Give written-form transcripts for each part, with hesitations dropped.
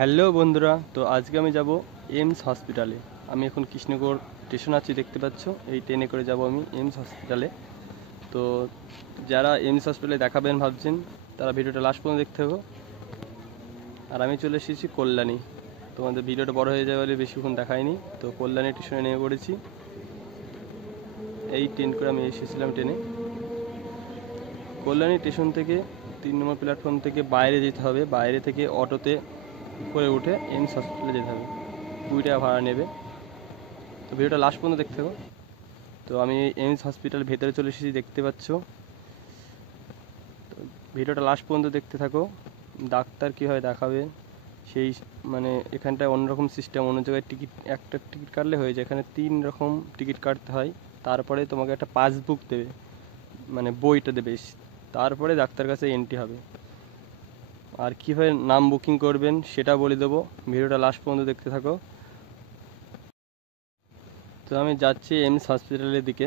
Hello বন্ধুরা, তো আজকে আমি যাব এইমস হসপিটালে। আমি এখন কৃষ্ণনগর স্টেশন আছি, দেখতে পাচ্ছ। এই ট্রেনে করে যাব আমি এইমস হসপিটালে। তো যারা এইমস হসপিটালে দেখাবেন ভাবছেন, তারা ভিডিওটা লাস্ট পর্যন্ত দেখতে হবে। আর আমি চলে এসেছি কল্যাণী। তোমাদের ভিডিওটা বড় হয়ে যাবে বলে বেশিক্ষণ দেখায়নি। তো কল্যাণী স্টেশনে নেমে পড়েছি। এই ট্রেন করে আমি এসেছিলাম ট্রেনে। কল্যাণী স্টেশন থেকে 3 নম্বর প্ল্যাটফর্ম থেকে বাইরে যেতে হবে। বাইরে থেকে অটোতে করে উঠে এইমস হসপিটালে যেতে হবে। 2 টাকা ভাড়া নেবে। তো ভিডিওটা লাস্ট পর্যন্ত দেখতে হবে। তো আমি এইমস হসপিটাল ভেতরে চলে এসেছি, দেখতে পাচ্ছ। তো ভিডিওটা লাস্ট পর্যন্ত দেখতে থাকো। ডাক্তার কীভাবে দেখাবে সেই এখানটায় অন্যরকম সিস্টেম। অন্য জায়গায় একটা টিকিট কাটলে হয়ে যায়, এখানে 3 রকম টিকিট কাটতে হয়। তারপরে তোমাকে একটা পাসবুক দেবে, বইটা দেবে। তারপরে ডাক্তার কাছে এন্ট্রি হবে। আর কীভাবে নাম বুকিং করবেন সেটা বলে দেবো। ভিডিওটা লাস্ট পর্যন্ত দেখতে থাকো। তো আমি যাচ্ছি এইমস হসপিটালের দিকে।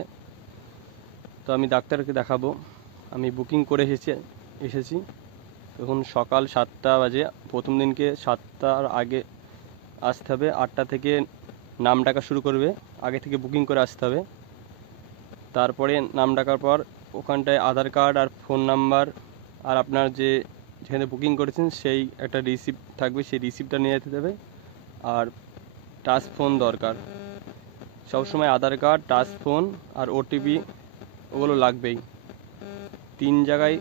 তো আমি ডাক্তারকে দেখাবো। আমি বুকিং করে এসেছি। এখন সকাল 7টা বাজে। প্রথম দিনকে 7টার আগে আসতে হবে। 8টা থেকে নাম ডাকা শুরু করবে। আগে থেকে বুকিং করে আসতে হবে। তারপরে নাম ডাকার পর ওখানটায় আধার কার্ড আর ফোন নাম্বার আর আপনার যেখানে বুকিং করেছেন সেই একটা রিসিপ্ট থাকবে, সেই রিসিপ্টটা নিয়ে যেতে দেবে। আর টাচ ফোন দরকার। সবসময় আধার কার্ড, টাচ ফোন আর ওটিপি ওগুলো লাগবেই। 3 জায়গায়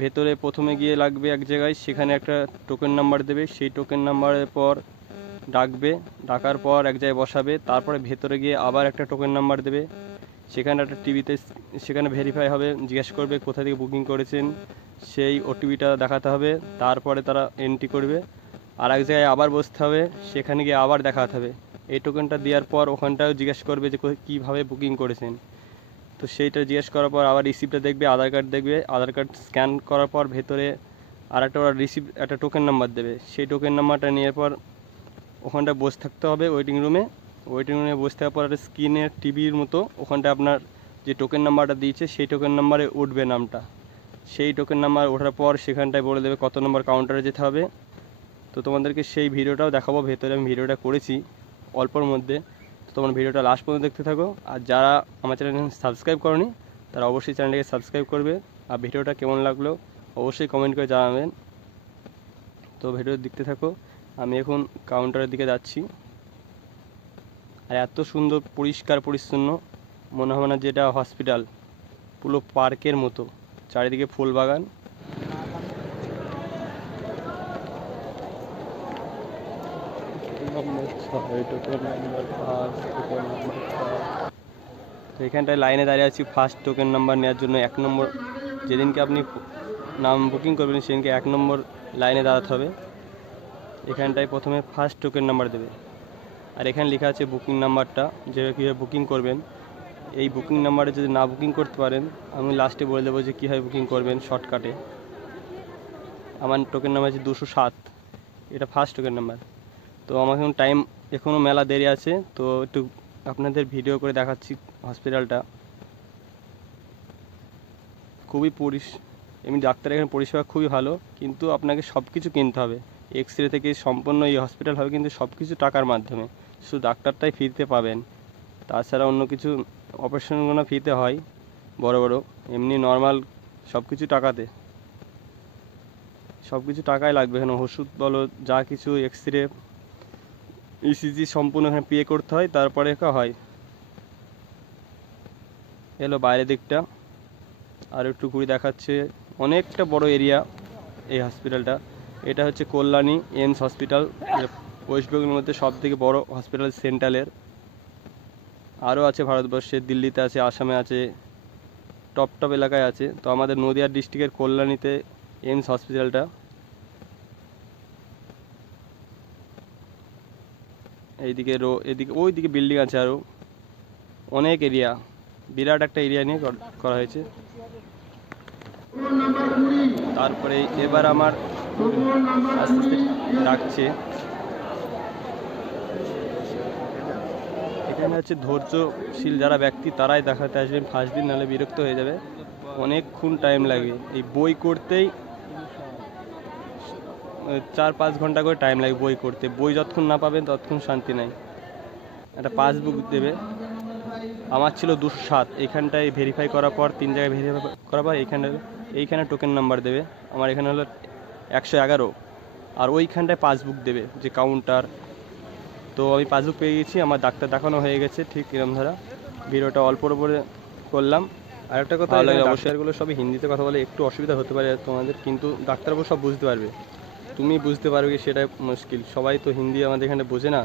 ভেতরে প্রথমে গিয়ে লাগবে এক জায়গায়, সেখানে একটা টোকেন নাম্বার দেবে। সেই টোকেন নাম্বারের পর ডাকবে, ডাকার পর এক জায়গায় বসাবে। তারপরে ভেতরে গিয়ে আবার একটা টোকেন নাম্বার দেবে। সেখানে একটা টিভিতে সেখানে ভেরিফাই হবে, জিজ্ঞেস করবে কোথা থেকে বুকিং করেছেন, সেই ওটিপিটা দেখাতে হবে। তারপরে তারা এন্ট্রি করবে। আর এক জায়গায় আবার বসতে হবে, সেখানে গিয়ে আবার দেখাতে হবে। এই টোকেনটা দেওয়ার পর ওখানটাও জিজ্ঞেস করবে যে কীভাবে বুকিং করেছেন। তো সেইটা জিজ্ঞেস করার পর আবার রিসিপ্টটা দেখবে, আধার কার্ড দেখবে। আধার কার্ড স্ক্যান করার পর ভেতরে আর একটা রিসিপ্ট, একটা টোকেন নাম্বার দেবে। সেই টোকেন নাম্বারটা নেওয়ার পর ওখানটা বসে থাকতে হবে ওয়েটিং রুমে। ওয়েটিং রুমে বসে থাকার পর একটা স্ক্রিনের টিভির মতো ওখানটা আপনার যে টোকেন নাম্বারটা দিয়েছে সেই টোকেন নাম্বারে উঠবে নামটা। সেই টোকেন নাম্বার ওঠার পর সেখানটায় বলে দেবে কত নম্বর কাউন্টারে যেতে হবে। তো তোমাদেরকে সেই ভিডিওটাও দেখাবো। ভেতরে আমি ভিডিওটা করেছি অল্পর মধ্যে। তো তোমার ভিডিওটা লাস্ট পর্যন্ত দেখতে থাকো। আর যারা আমার চ্যানেল সাবস্ক্রাইব করনি তারা অবশ্যই চ্যানেলটাকে সাবস্ক্রাইব করবে। আর ভিডিওটা কেমন লাগলো অবশ্যই কমেন্ট করে জানাবেন। তো ভিডিও দেখতে থাকো। আমি এখন কাউন্টারের দিকে যাচ্ছি। আর এত সুন্দর পরিষ্কার পরিচ্ছন্ন, মনে হবে না যে এটা হসপিটাল। পুরো পার্কের মতো, চারিদিকে ফুল বাগান। তো এখানটায় লাইনে দাঁড়িয়ে আছি ফার্স্ট টোকেন নাম্বার নেওয়ার জন্য। 1 নম্বর, যেদিনকে আপনি নাম বুকিং করবেন সেদিনকে 1 নম্বর লাইনে দাঁড়াতে হবে। এখানটায় প্রথমে ফার্স্ট টোকেন নাম্বার দেবে। আর এখানে লেখা আছে বুকিং নাম্বারটা, যে কীভাবে বুকিং করবেন। এই বুকিং নাম্বারে যদি না বুকিং করতে পারেন, আমি লাস্টে বলে দেবো যে কীভাবে বুকিং করবেন শর্টকাটে। আমার টোকেন নাম্বার আছে 207, এটা ফার্স্ট টোকেন নাম্বার। তো আমার এখন টাইম এখনও মেলা দেরি আছে। তো একটু আপনাদের ভিডিও করে দেখাচ্ছি হসপিটালটা। খুবই এমনি ডাক্তার এখানে পরিষেবা খুবই ভালো, কিন্তু আপনাকে সব কিছু কিনতে হবে। এক্স রে থেকে সম্পূর্ণ এই হসপিটাল হবে, কিন্তু সব কিছু টাকার মাধ্যমে। শুধু ডাক্তারটাই ফ্রিতে পাবেন। তাছাড়া অন্য কিছু অপারেশনগুলো ফ্রিতে হয় বড় বড়, এমনি নর্মাল সব কিছু টাকাতে। সব কিছু টাকাই লাগবে এখানে। ওষুধ বলো, যা কিছু, এক্স রে, ইসিজি সম্পূর্ণ এখানে পে করতে হয়, তারপরে হয়। এলো বাইরের দিকটা, আর একটু ঘুরে দেখাচ্ছে। অনেকটা বড় এরিয়া এই হসপিটালটা। এটা হচ্ছে কল্যাণী এইমস হসপিটাল, ওয়েস্ট বেঙ্গলের মধ্যে সবথেকে বড় হসপিটাল সেন্ট্রালের। আরও আছে ভারতবর্ষে, দিল্লিতে আছে, আসামে আছে, টপ টপ এলাকায় আছে। তো আমাদের নদিয়া ডিস্ট্রিক্টের কল্যাণীতে এইমস হসপিটালটা। এদিকে ওইদিকে বিল্ডিং আছে, আরও অনেক এরিয়া, বিরাট একটা এরিয়া নিয়ে করা হয়েছে। তারপরে এবার আমার আস্তে আস্তে ডাকছে। এখানে হচ্ছে ধৈর্যশীল যারা ব্যক্তি তারাই দেখাতে আসবেন ফার্স্ট দিন, নাহলে বিরক্ত হয়ে যাবে। অনেকক্ষণ টাইম লাগে এই বই করতেই। 4-5 ঘন্টা করে টাইম লাগে বই করতে। বই যতক্ষণ না পাবেন ততক্ষণ শান্তি নাই। একটা পাসবুক দেবে। আমার ছিল 207, এইখানটায় ভেরিফাই করার পর 3 জায়গায় ভেরিফাই করার পর এইখানে টোকেন নাম্বার দেবে। আমার এখানে হলো 111, আর ওইখানটায় পাসবুক দেবে যে কাউন্টার। তো আমি পাসবুক পেয়ে গেছি, আমার ডাক্তার দেখানো হয়ে গেছে। ঠিক এরকম ধারা ভিডিওটা অল্পর উপরে করলাম। আর একটা কথা, ডাক্তারগুলো সবই হিন্দিতে কথা বলে, একটু অসুবিধা হতে পারে তোমাদের, কিন্তু ডাক্তারবাবু সব বুঝতে পারবে। তুমি বুঝতে পারবে সেটাই মুশকিল, সবাই তো হিন্দি আমাদের এখানে বোঝে না।